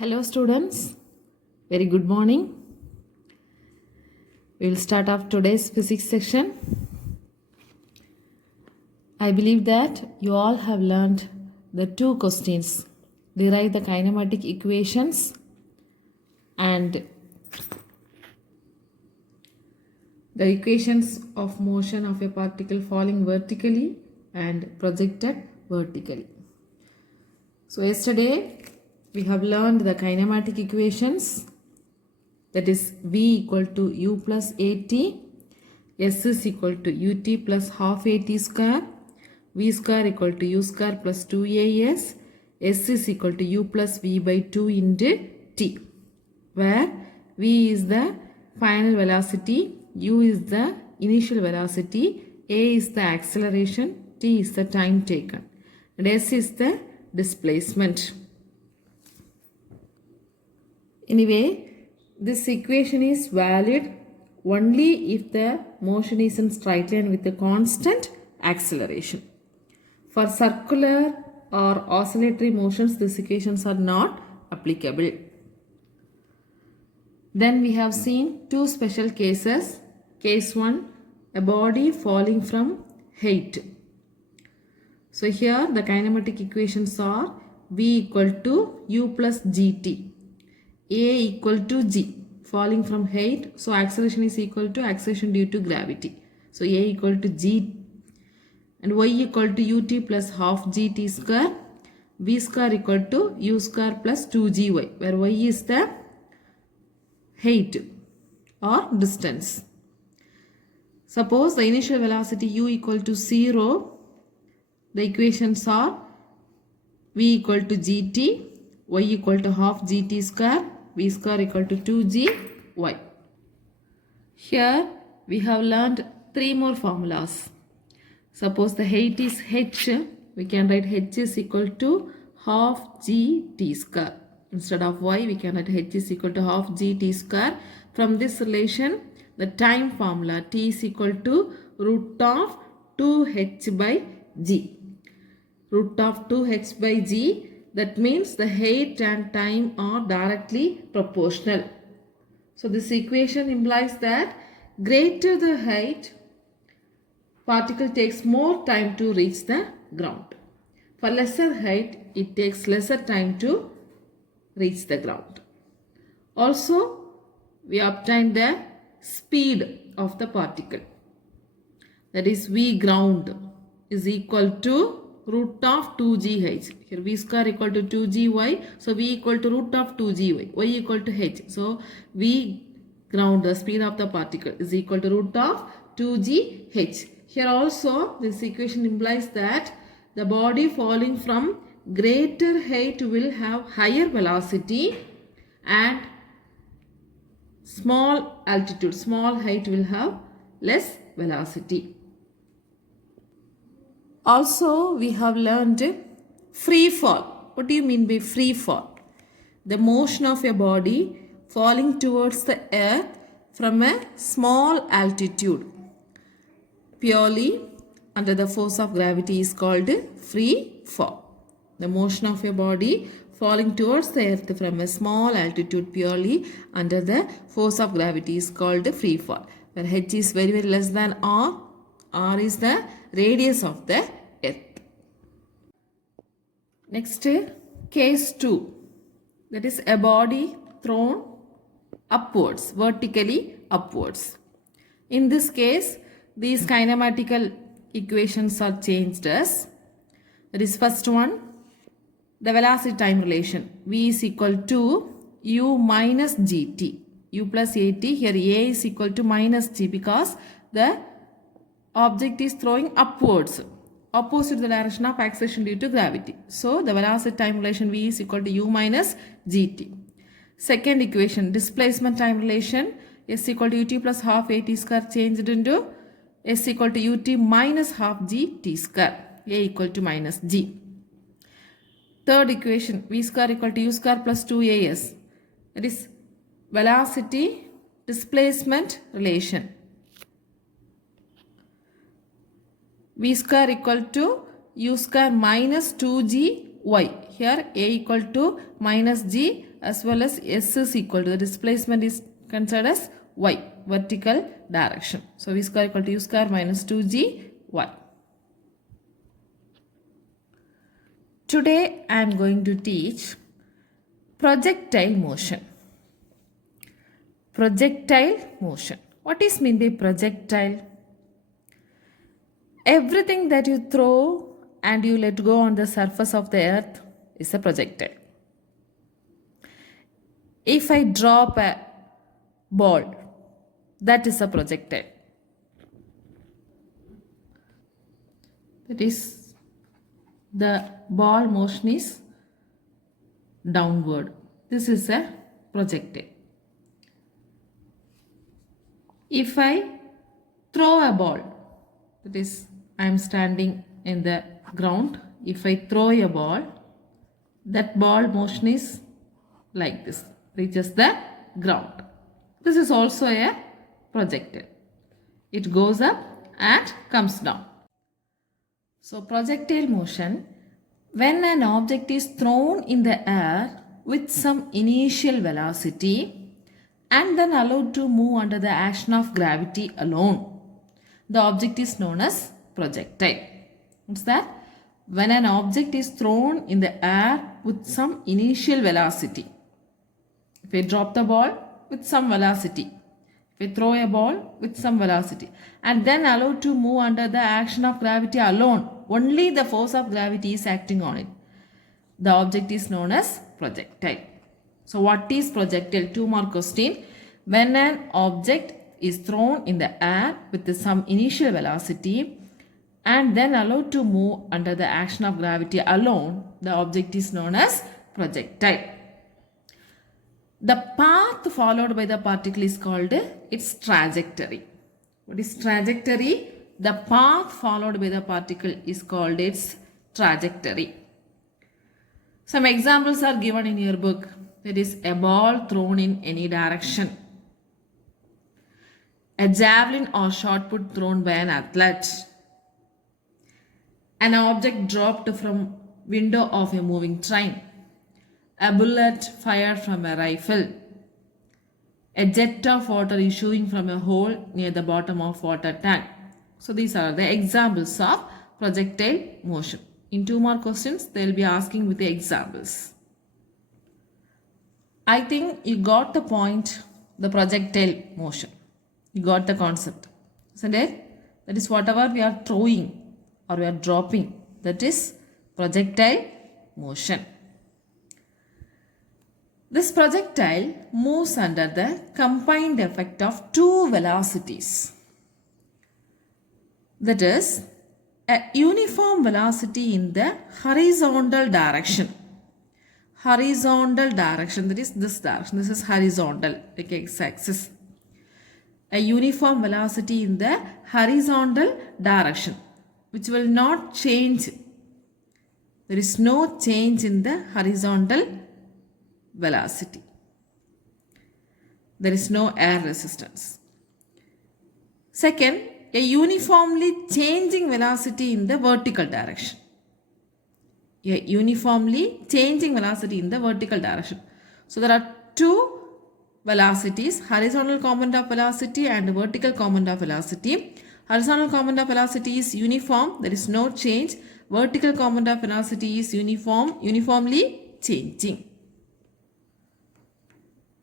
Hello students, very good morning. We will start off today's physics section. I believe that you all have learned the two questions. Derive the kinematic equations and the equations of motion of a particle falling vertically and projected vertically. So yesterday we have learned the kinematic equations, that is V equal to U plus AT, S is equal to UT plus half AT square, V square equal to U square plus 2AS, S is equal to U plus V by 2 into T, where V is the final velocity, U is the initial velocity, A is the acceleration, T is the time taken, and S is the displacement. Anyway, this equation is valid only if the motion is in straight line with a constant acceleration. For circular or oscillatory motions, these equations are not applicable. Then we have seen two special cases. Case 1, a body falling from height. So here the kinematic equations are V equal to U plus GT. A equal to G, falling from height, so acceleration is equal to acceleration due to gravity. So A equal to G, and Y equal to UT plus half GT square, V square equal to U square plus 2GY, where Y is the height or distance. Suppose the initial velocity U equal to 0, the equations are V equal to GT, Y equal to half GT square, V square equal to 2GY. Here we have learned three more formulas. Suppose the height is h, we can write h is equal to half gt square. Instead of y, we can write h is equal to half gt square. From this relation, the time formula t is equal to root of 2h by g. Root of 2h by g, that means the height and time are directly proportional. So this equation implies that greater the height, particle takes more time to reach the ground. For lesser height, it takes lesser time to reach the ground. Also, we obtain the speed of the particle. That is V ground is equal to root of 2gh. Here V square equal to 2gy. So V equal to root of 2gy. Y equal to h. So V ground, the speed of the particle, is equal to root of 2gh. Here also this equation implies that the body falling from greater height will have higher velocity and small altitude, small height will have less velocity. Also, we have learned free fall. What do you mean by free fall? The motion of a body falling towards the earth from a small altitude, purely under the force of gravity, is called free fall. The motion of a body falling towards the earth from a small altitude purely under the force of gravity is called free fall. Where h is very, very less than r, r is the radius of the earth. Next, case 2, that is a body thrown upwards, vertically upwards. In this case, these kinematical equations are changed as, that is first one, the velocity time relation, V is equal to U minus GT, U plus AT, here A is equal to minus G because the object is throwing upwards, opposite the direction of acceleration due to gravity. So the velocity time relation V is equal to U minus GT. Second equation, displacement time relation, S equal to UT plus half AT square changed into S equal to UT minus half GT square, A equal to minus G. Third equation, V square equal to U square plus 2AS, that is velocity displacement relation. V square equal to U square minus 2GY y. Here a equal to minus g as well as s is equal to, the displacement is considered as y, vertical direction. So v square equal to u square minus 2g y. Today I am going to teach projectile motion. Projectile motion. What is meant by projectile? Everything that you throw and you let go on the surface of the earth is a projectile. If I drop a ball, that is a projectile. That is, the ball motion is downward. This is a projectile. If I throw a ball, that is, I am standing in the ground. If I throw a ball, that ball motion is like this, reaches the ground. This is also a projectile. It goes up and comes down. So projectile motion, when an object is thrown in the air with some initial velocity and then allowed to move under the action of gravity alone, the object is known as projectile. What's that? When an object is thrown in the air with some initial velocity. If I drop the ball with some velocity, if I throw a ball with some velocity and then allowed to move under the action of gravity alone, only the force of gravity is acting on it, the object is known as projectile. So what is projectile? 2 mark question. When an object is thrown in the air with some initial velocity and then allowed to move under the action of gravity alone, the object is known as projectile. The path followed by the particle is called its trajectory. What is trajectory? The path followed by the particle is called its trajectory. Some examples are given in your book. That is, a ball thrown in any direction, a javelin or shot put thrown by an athlete, an object dropped from window of a moving train, a bullet fired from a rifle, a jet of water issuing from a hole near the bottom of water tank. So these are the examples of projectile motion. In 2 more questions, they will be asking with the examples. I think you got the point, the projectile motion. You got the concept, isn't it? That is, whatever we are throwing or we are dropping, that is projectile motion. This projectile moves under the combined effect of 2 velocities. That is, a uniform velocity in the horizontal direction. Horizontal direction, that is this direction. This is horizontal, like x-axis. A uniform velocity in the horizontal direction, which will not change. There is no change in the horizontal velocity. There is no air resistance. Second, a uniformly changing velocity in the vertical direction. A uniformly changing velocity in the vertical direction. So there are 2 velocities, horizontal component of velocity and vertical component of velocity. Horizontal component of velocity is uniform, there is no change. Vertical component of velocity is uniformly changing.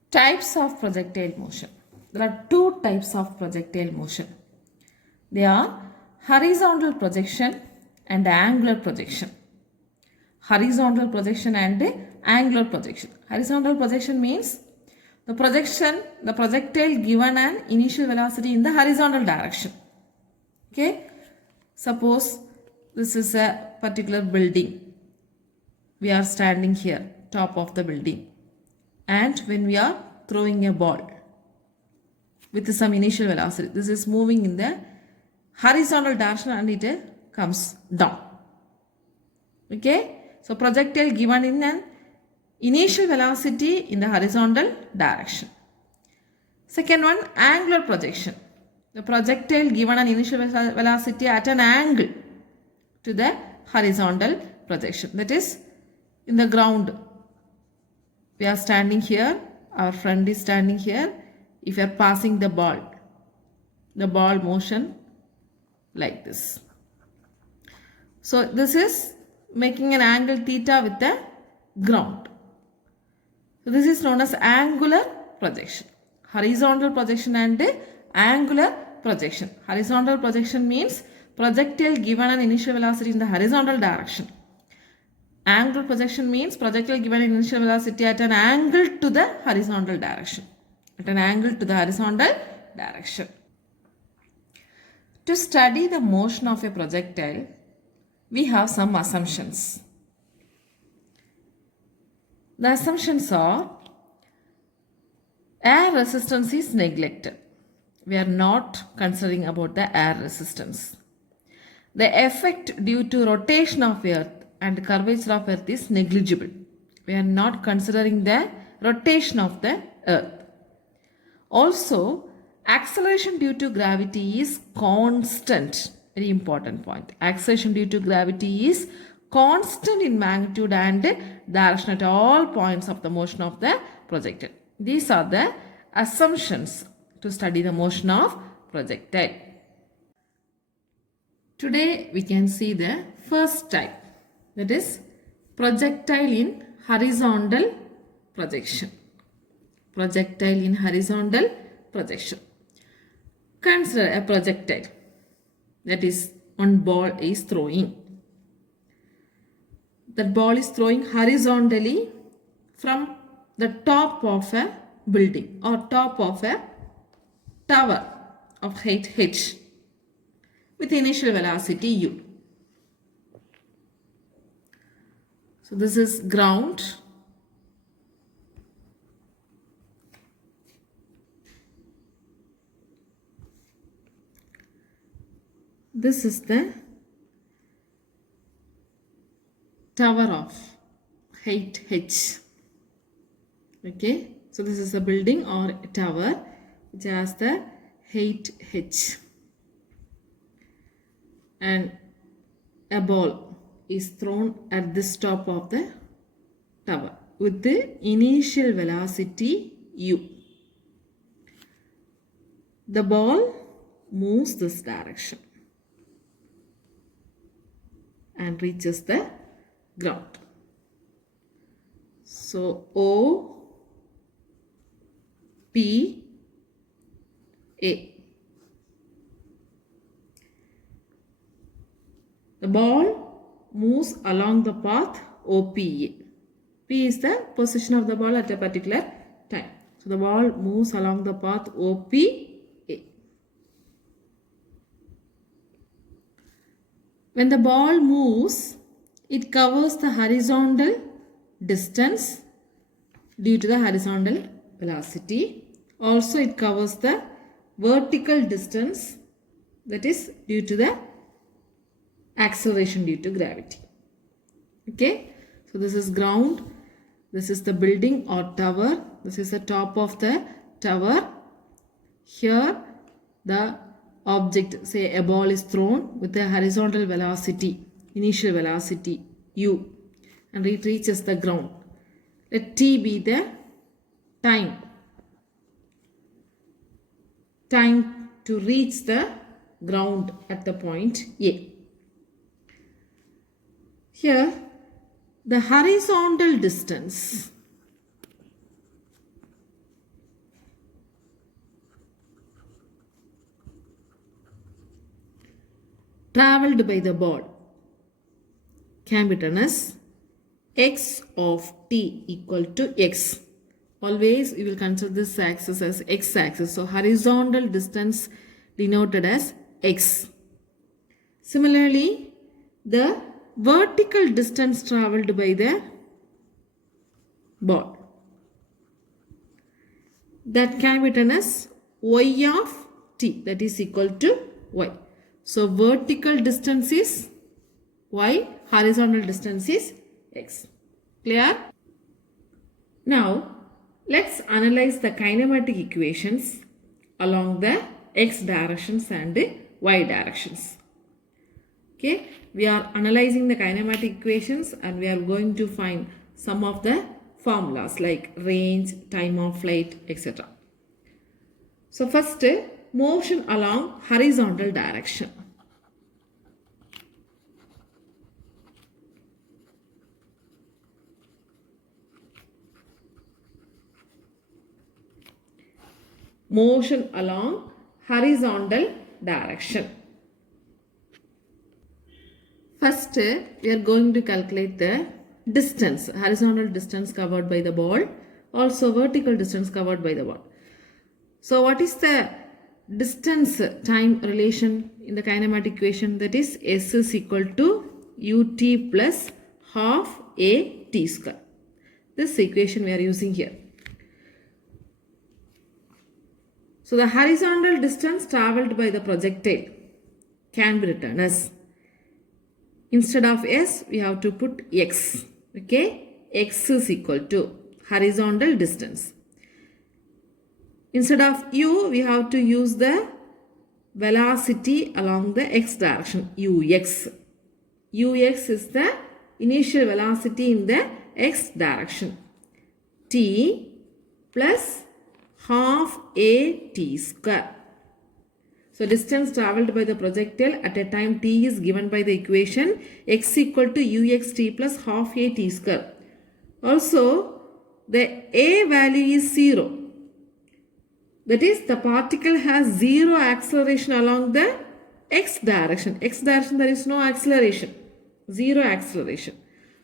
Types of projectile motion. There are 2 types of projectile motion. They are horizontal projection and angular projection. Horizontal projection and angular projection. Horizontal projection means the projectile given an initial velocity in the horizontal direction. Okay. Suppose this is a particular building. We are standing here, top of the building. And when we are throwing a ball with some initial velocity, this is moving in the horizontal direction and it comes down. Okay. So projectile given in an initial velocity in the horizontal direction. Second one, angular projection. The projectile given an initial velocity at an angle to the horizontal projection. That is, in the ground. We are standing here, our friend is standing here. If you are passing the ball motion like this. So this is making an angle theta with the ground. So this is known as angular projection. Horizontal projection and angular projection. Horizontal projection means projectile given an initial velocity in the horizontal direction. Angular projection means projectile given an initial velocity at an angle to the horizontal direction. At an angle to the horizontal direction. To study the motion of a projectile, we have some assumptions. The assumptions are: air resistance is neglected. We are not considering about the air resistance. The effect due to rotation of earth and curvature of earth is negligible. We are not considering the rotation of the earth. Also, acceleration due to gravity is constant. Very important point. Acceleration due to gravity is constant in magnitude and direction at all points of the motion of the projectile. These are the assumptions to study the motion of projectile. Today we can see the first type, that is projectile in horizontal projection. Projectile in horizontal projection. Consider a projectile, that is one ball is throwing. That ball is throwing horizontally from the top of a building or top of a tower of height h with initial velocity u. So this is ground. This is the tower of height h. Okay, so this is a building or a tower which has the height h, and a ball is thrown at this top of the tower with the initial velocity u. The ball moves this direction and reaches the ground. So O, P, A. The ball moves along the path OPA. P is the position of the ball at a particular time. So the ball moves along the path OPA. When the ball moves, it covers the horizontal distance due to the horizontal velocity. Also, it covers the vertical distance, that is due to the acceleration due to gravity. Okay, so this is ground. This is the building or tower. This is the top of the tower. Here, the object, say a ball, is thrown with a horizontal velocity, initial velocity u, and it reaches the ground. Let t be the time to reach the ground at the point A. Here, the horizontal distance traveled by the ball can be written as x of t equal to x. Always we will consider this axis as x axis. So horizontal distance denoted as x. Similarly, the vertical distance traveled by the ball, that can be written as y of t, that is equal to y. So vertical distance is y, horizontal distance is x. Clear? Now let's analyze the kinematic equations along the x directions and y directions. Okay, we are analyzing the kinematic equations and we are going to find some of the formulas like range, time of flight, etc. So first, motion along horizontal direction. Motion along horizontal direction. First, we are going to calculate the distance, horizontal distance covered by the ball, also vertical distance covered by the ball. So what is the distance time relation in the kinematic equation? That is S is equal to ut plus half a t square. This equation we are using here. So the horizontal distance travelled by the projectile can be written as, instead of S we have to put x. Okay, x is equal to horizontal distance. Instead of u we have to use the velocity along the x direction, ux. Ux is the initial velocity in the x direction. T plus half a t square. So distance travelled by the projectile at a time t is given by the equation x equal to uxt plus half a t square. Also the a value is 0. That is, the particle has 0 acceleration along the x direction. X direction there is no acceleration. 0 acceleration.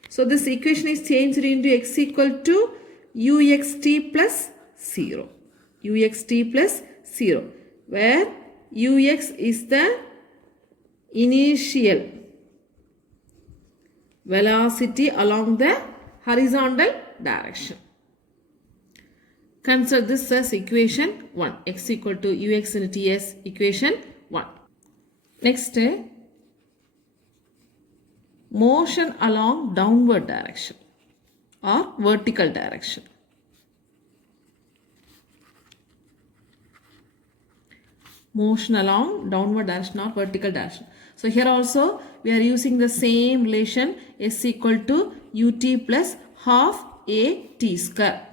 So this equation is changed into x equal to uxt plus 0. Uxt plus 0. Where ux is the initial velocity along the horizontal direction. Consider this as equation 1. X equal to ux into ts, equation 1. Next, motion along downward direction or vertical direction. Motion along downward direction or vertical direction. So here also we are using the same relation s equal to ut plus half a t square.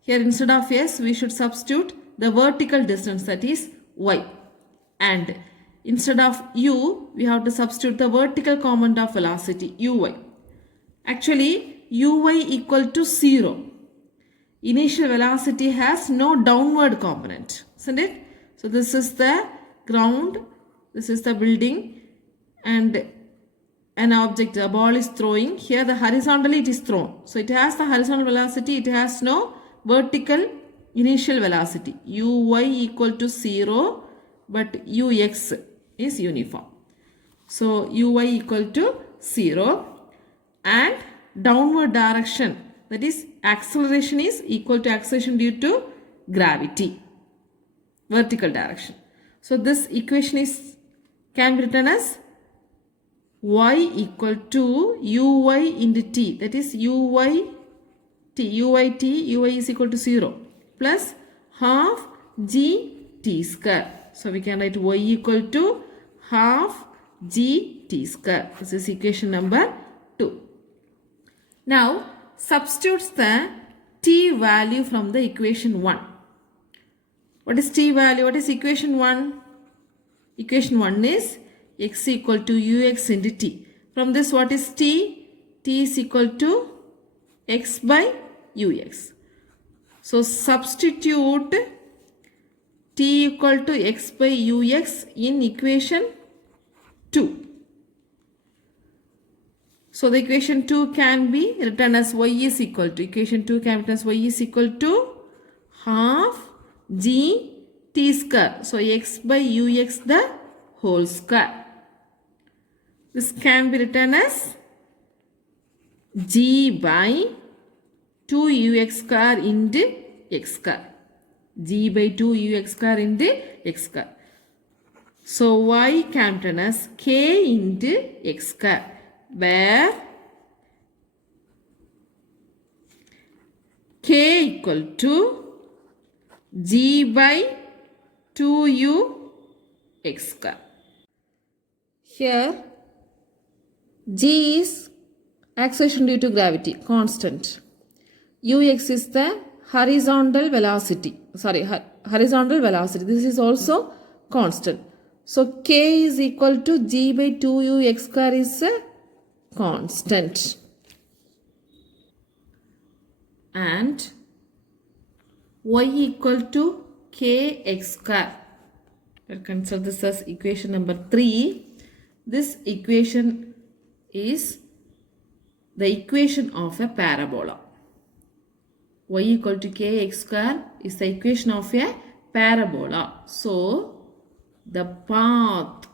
Here instead of s we should substitute the vertical distance, that is y, and instead of u we have to substitute the vertical component of velocity uy. Actually uy equal to 0. Initial velocity has no downward component, isn't it? So this is the ground, this is the building, and an object, a ball is throwing. Here the horizontally it is thrown. So it has the horizontal velocity, it has no vertical initial velocity. uy equal to 0, but ux is uniform. So uy equal to 0 and downward direction, that is acceleration, is equal to acceleration due to gravity, vertical direction. So this equation can be written as y equal to uy into t, that is uy is equal to 0 plus half g t square. So we can write y equal to half g t square. This is equation number 2. Now substitutes the t value from the equation 1. What is t value? What is equation 1? Equation 1 is x equal to ux into t. From this what is t? T is equal to x by ux. So substitute t equal to x by ux in equation 2. So the equation 2 can be written as y is equal to, equation 2 can be written as y is equal to half g t square. So x by ux the whole square. This can be written as g by 2ux square into x square. G by 2ux square into x square. So y can be written as k into x square, where k equal to g by 2u x square. Here G is acceleration due to gravity, constant. Ux is the horizontal velocity. Horizontal velocity. This is also constant. So K is equal to G by 2Ux square is a constant. And Y equal to Kx square. We'll consider this as equation number 3. This equation is the equation of a parabola. Y equal to Kx square is the equation of a parabola. So, the path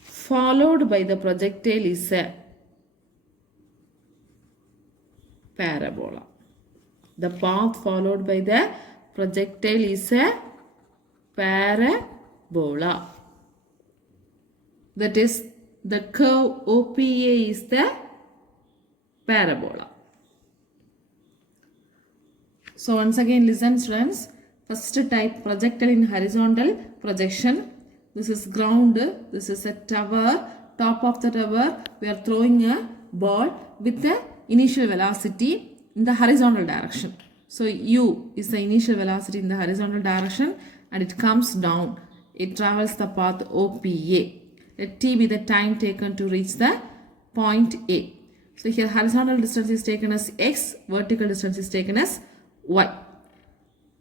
followed by the projectile is a parabola. The path followed by the projectile is a parabola. That is, the curve OPA is the parabola. So once again listen students. First type, projectile in horizontal projection. This is ground. This is a tower. Top of the tower we are throwing a ball with the initial velocity in the horizontal direction. So U is the initial velocity in the horizontal direction and it comes down. It travels the path OPA. Let T be the time taken to reach the point A. So here horizontal distance is taken as X, vertical distance is taken as Y.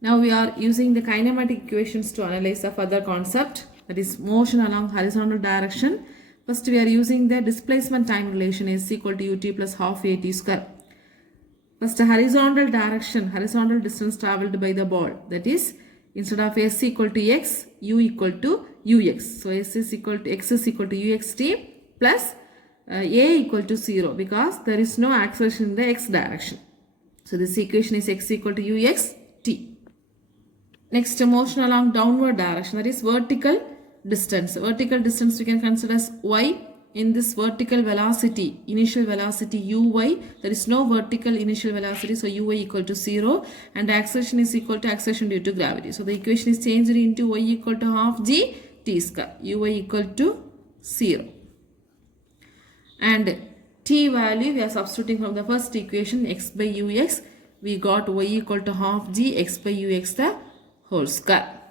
Now we are using the kinematic equations to analyze the further concept, that is motion along horizontal direction. First we are using the displacement time relation is equal to ut plus half at square. First horizontal direction, horizontal distance travelled by the ball, that is instead of s equal to x, u equal to ux. So x is equal to uxt plus a equal to 0 because there is no acceleration in the x direction. So this equation is x equal to uxt. Next, motion along downward direction, that is vertical distance. Vertical distance we can consider as y. In this vertical velocity, initial velocity uy, there is no vertical initial velocity, so uy equal to 0 and the acceleration is equal to acceleration due to gravity. So the equation is changed into y equal to half g t square, uy equal to 0. And t value we are substituting from the first equation x by ux, we got y equal to half g x by ux the whole square.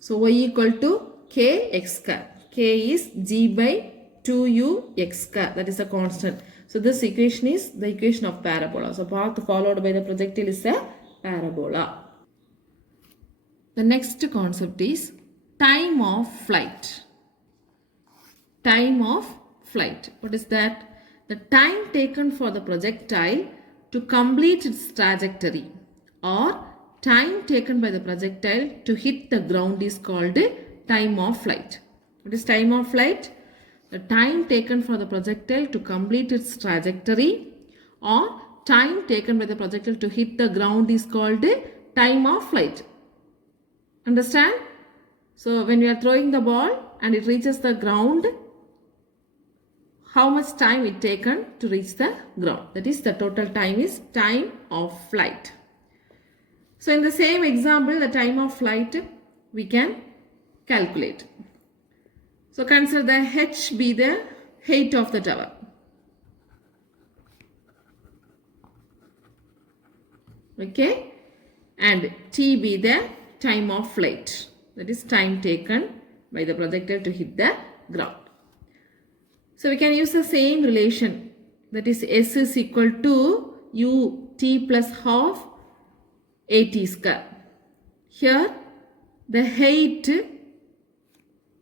So y equal to kx square. K is g by 2ux square, that is a constant. So this equation is the equation of parabola. So path followed by the projectile is a parabola. The next concept is time of flight. Time of flight. What is that? The time taken for the projectile to complete its trajectory or time taken by the projectile to hit the ground is called time of flight. What is time of flight? The time taken for the projectile to complete its trajectory or time taken by the projectile to hit the ground is called time of flight. Understand? So when we are throwing the ball and it reaches the ground, how much time it taken to reach the ground? That is, the total time is time of flight. So in the same example, the time of flight we can calculate. So consider the h be the height of the tower. Okay, and t be the time of flight, that is time taken by the projectile to hit the ground. So we can use the same relation, that is s is equal to ut plus half at square. Here the height,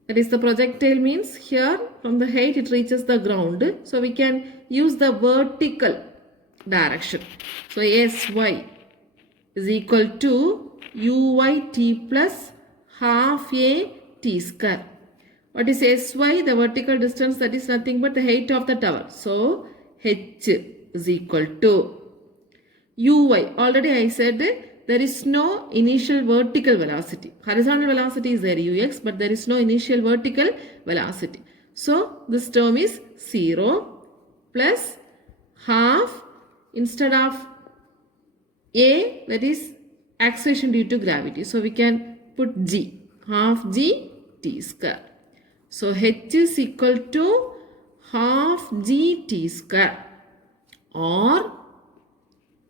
that is the projectile, means here from the height it reaches the ground. So we can use the vertical direction. So sy is equal to uyt plus half a t square. What is sy? The vertical distance, that is nothing but the height of the tower. So h is equal to uy. Already I said there is no initial vertical velocity. Horizontal velocity is there ux, but there is no initial vertical velocity. So this term is 0 plus half, instead of a, that is acceleration due to gravity. So we can put g, half g t square. So h is equal to half gt square or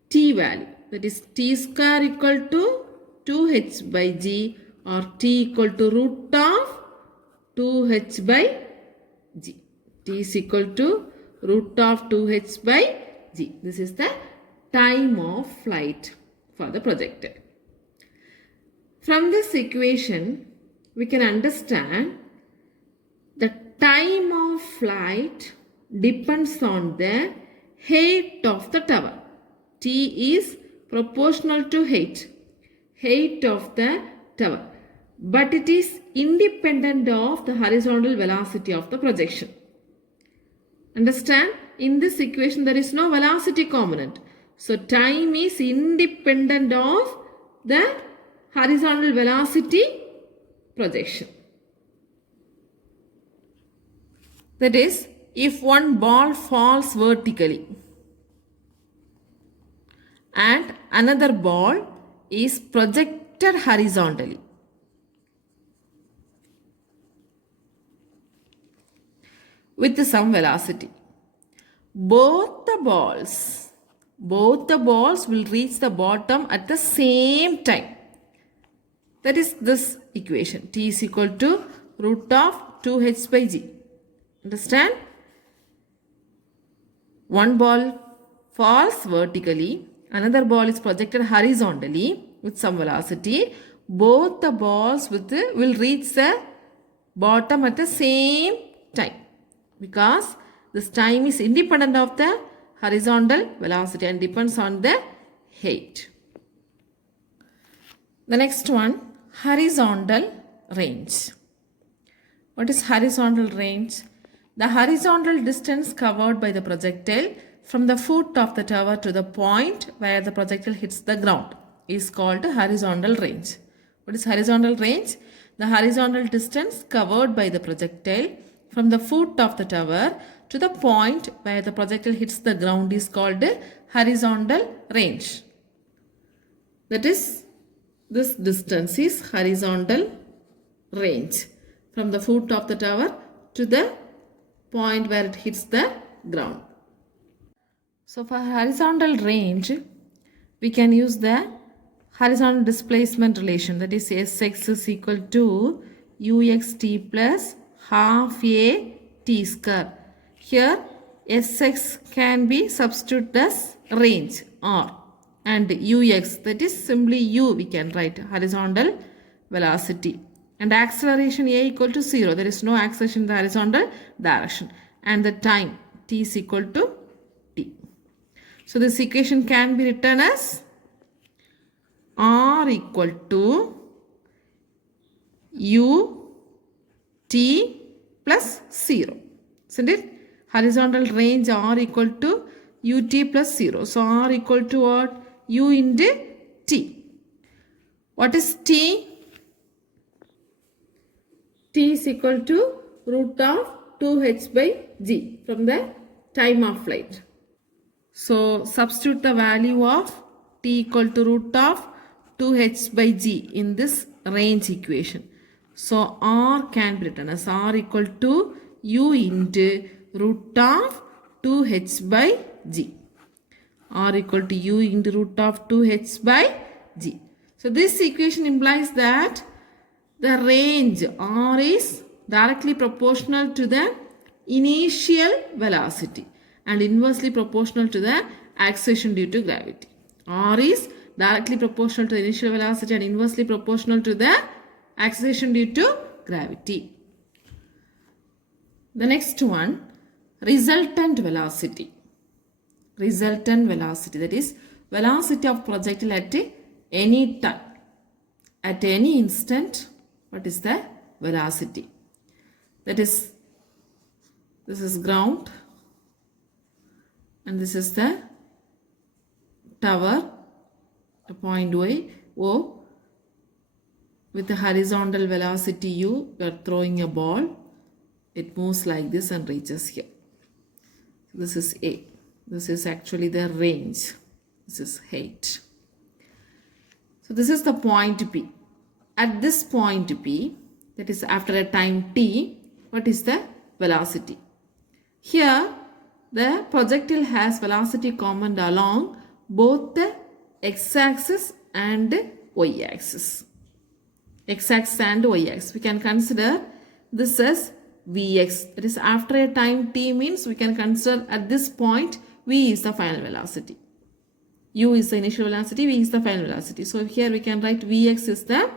t value, that is t square equal to 2h by g or t equal to root of 2h by g. T is equal to root of 2h by g. This is the time of flight for the projectile. From this equation, we can understand the time of flight depends on the height of the tower. T is proportional to height of the tower, but it is independent of the horizontal velocity of the projection. Understand? In this equation, there is no velocity component. So, time is independent of the horizontal velocity projection. That is, if one ball falls vertically and another ball is projected horizontally, with some velocity, both the balls will reach the bottom at the same time. That is this equation. T is equal to root of 2h by g. Understand? One ball falls vertically, another ball is projected horizontally with some velocity. Both the balls will reach the bottom at the same time, because this time is independent of the horizontal velocity and depends on the height. The next one, horizontal range. What is horizontal range? The horizontal distance covered by the projectile from the foot of the tower to the point where the projectile hits the ground is called horizontal range. What is horizontal range? The horizontal distance covered by the projectile from the foot of the tower to the point where the projectile hits the ground is called horizontal range. That is, this distance is horizontal range from the foot of the tower to the point where it hits the ground. So for horizontal range, we can use the horizontal displacement relation, that is Sx is equal to uxt plus half a t square. Here Sx can be substituted as range r, and ux, that is simply u, we can write horizontal velocity, and acceleration a equal to 0. There is no acceleration in the horizontal direction, and the time t is equal to t. So this equation can be written as r equal to u t plus 0. Isn't it? Horizontal range r equal to ut plus 0. So r equal to what? U into t. What is t? T is equal to root of 2h by g from the time of flight. So substitute the value of t equal to root of 2h by g in this range equation. So r can be written as r equal to u into root of 2h by g. R equal to u into root of 2h by g. So this equation implies that the range r is directly proportional to the initial velocity and inversely proportional to the acceleration due to gravity. R is directly proportional to the initial velocity and inversely proportional to the acceleration due to gravity. The next one, resultant velocity. Resultant velocity, that is velocity of projectile at any time, at any instant. What is the velocity? That is, this is ground and this is the tower, the point O, with the horizontal velocity u. You are throwing a ball, it moves like this and reaches here. This is A. This is actually the range. This is height. So this is the point P. At this point P, that is after a time t, what is the velocity. Here the projectile has velocity common along both the x-axis and y-axis. X-axis and y-axis. We can consider this as Vx. That is, after a time t means we can consider at this point v is the final velocity. U is the initial velocity, v is the final velocity. So here we can write Vx is the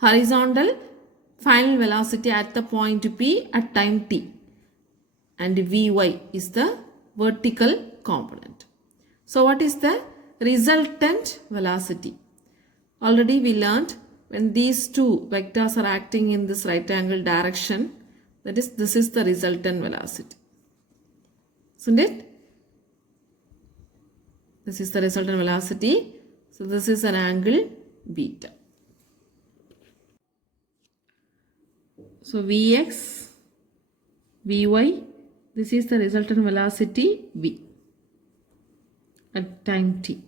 horizontal final velocity at the point P at time t, and Vy is the vertical component. So what is the resultant velocity? Already we learned when these two vectors are acting in this right angle direction, that is, this is the resultant velocity. Isn't it? This is the resultant velocity. So this is an angle beta. So Vx, Vy, this is the resultant velocity v at time t.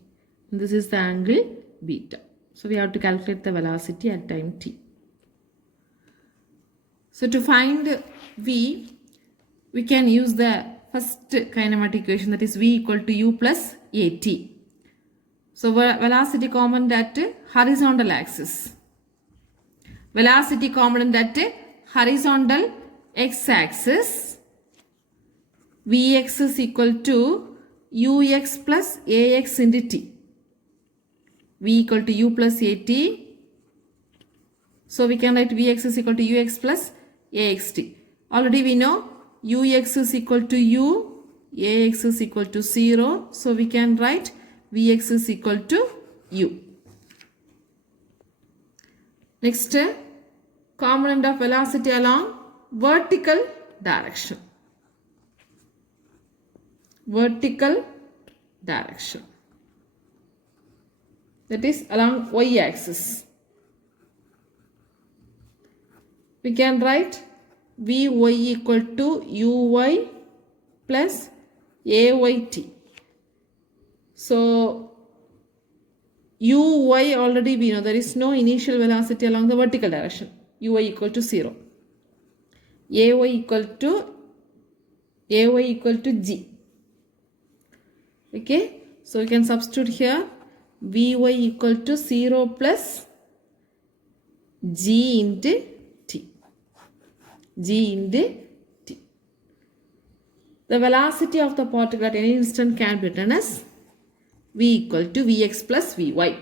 And this is the angle beta. So we have to calculate the velocity at time t. So to find v, we can use the first kinematic equation, that is v equal to u plus at. So velocity component at horizontal axis. Velocity component at horizontal x-axis. Vx is equal to ux plus ax into t. V equal to u plus at. So we can write Vx is equal to ux plus axt. Already we know ux is equal to u, ax is equal to 0. So we can write Vx is equal to u. Next, component of velocity along vertical direction. Vertical direction. That is along y-axis. We can write Vy equal to uy plus ayt. So uy already we know there is no initial velocity along the vertical direction. Uy equal to 0. Ay equal to g. Okay. So we can substitute here Vy equal to 0 plus g into t. G into t. The velocity of the particle at any instant can be written as v equal to vx plus vy.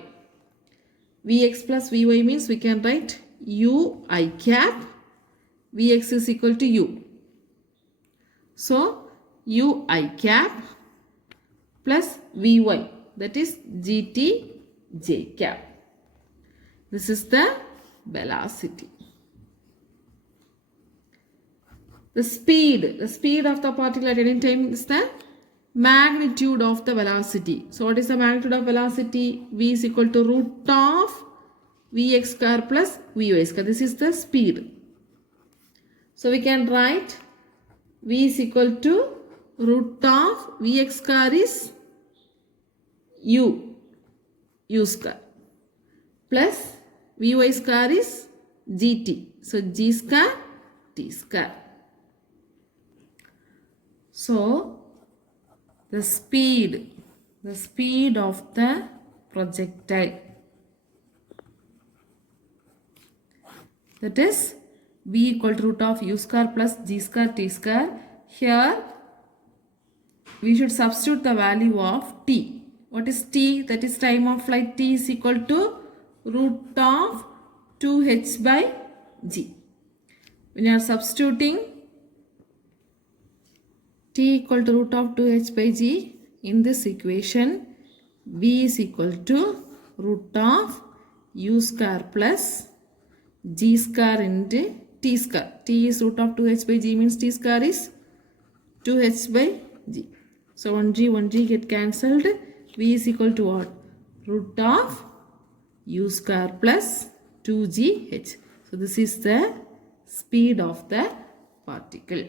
Vx plus vy means we can write u I cap. Vx is equal to u. So u I cap plus vy, that is gt j cap. This is the velocity. The speed of the particle at any time is the magnitude of the velocity. So what is the magnitude of velocity? V is equal to root of vx square plus vy square. This is the speed. So we can write v is equal to root of vx square is u square plus vy square is gt. So g square t square. So the speed of the projectile, that is v equal to root of u square plus g square t square. Here we should substitute the value of t. What is t? That is time of flight. T is equal to root of 2h by g. When you are substituting t equal to root of 2h by g in this equation, v is equal to root of u square plus g square into t square. T is root of 2h by g means t square is 2h by g. So 1g get cancelled. V is equal to what? Root of u square plus 2gh. So this is the speed of the particle.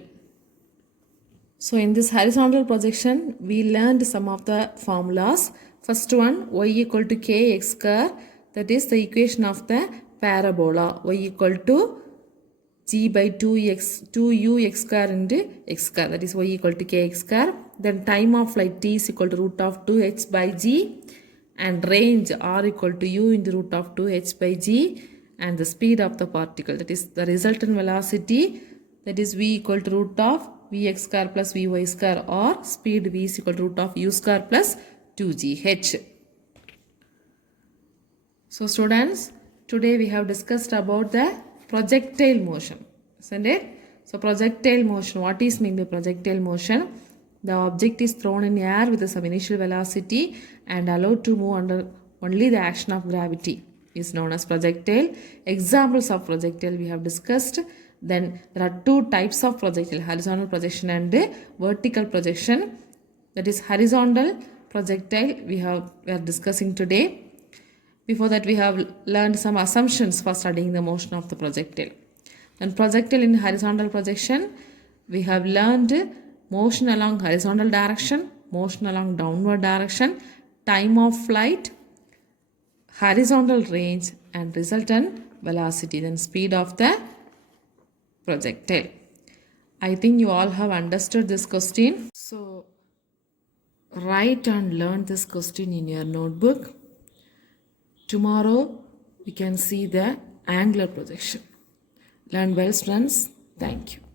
So in this horizontal projection, we learned some of the formulas. First one, y equal to kx square. That is the equation of the parabola. Y equal to g by 2u x square into x square, that is y equal to kx square. Then time of flight t is equal to root of 2h by g, and range r equal to u into root of 2h by g, and the speed of the particle, that is the resultant velocity, that is v equal to root of vx square plus vy square, or speed v is equal to root of u square plus 2gh. So students, today we have discussed about the projectile motion, isn't it? So projectile motion, what is meant by projectile motion? The object is thrown in air with some initial velocity and allowed to move under only the action of gravity is known as projectile. Examples of projectile we have discussed. Then there are two types of projectile, horizontal projection and vertical projection. That is horizontal projectile we are discussing today. Before that, we have learned some assumptions for studying the motion of the projectile. And projectile in horizontal projection, we have learned motion along horizontal direction, motion along downward direction, time of flight, horizontal range, and resultant velocity, then speed of the projectile. I think you all have understood this question. So, write and learn this question in your notebook. Tomorrow we can see the angular projection. Learn well, friends. Thank you.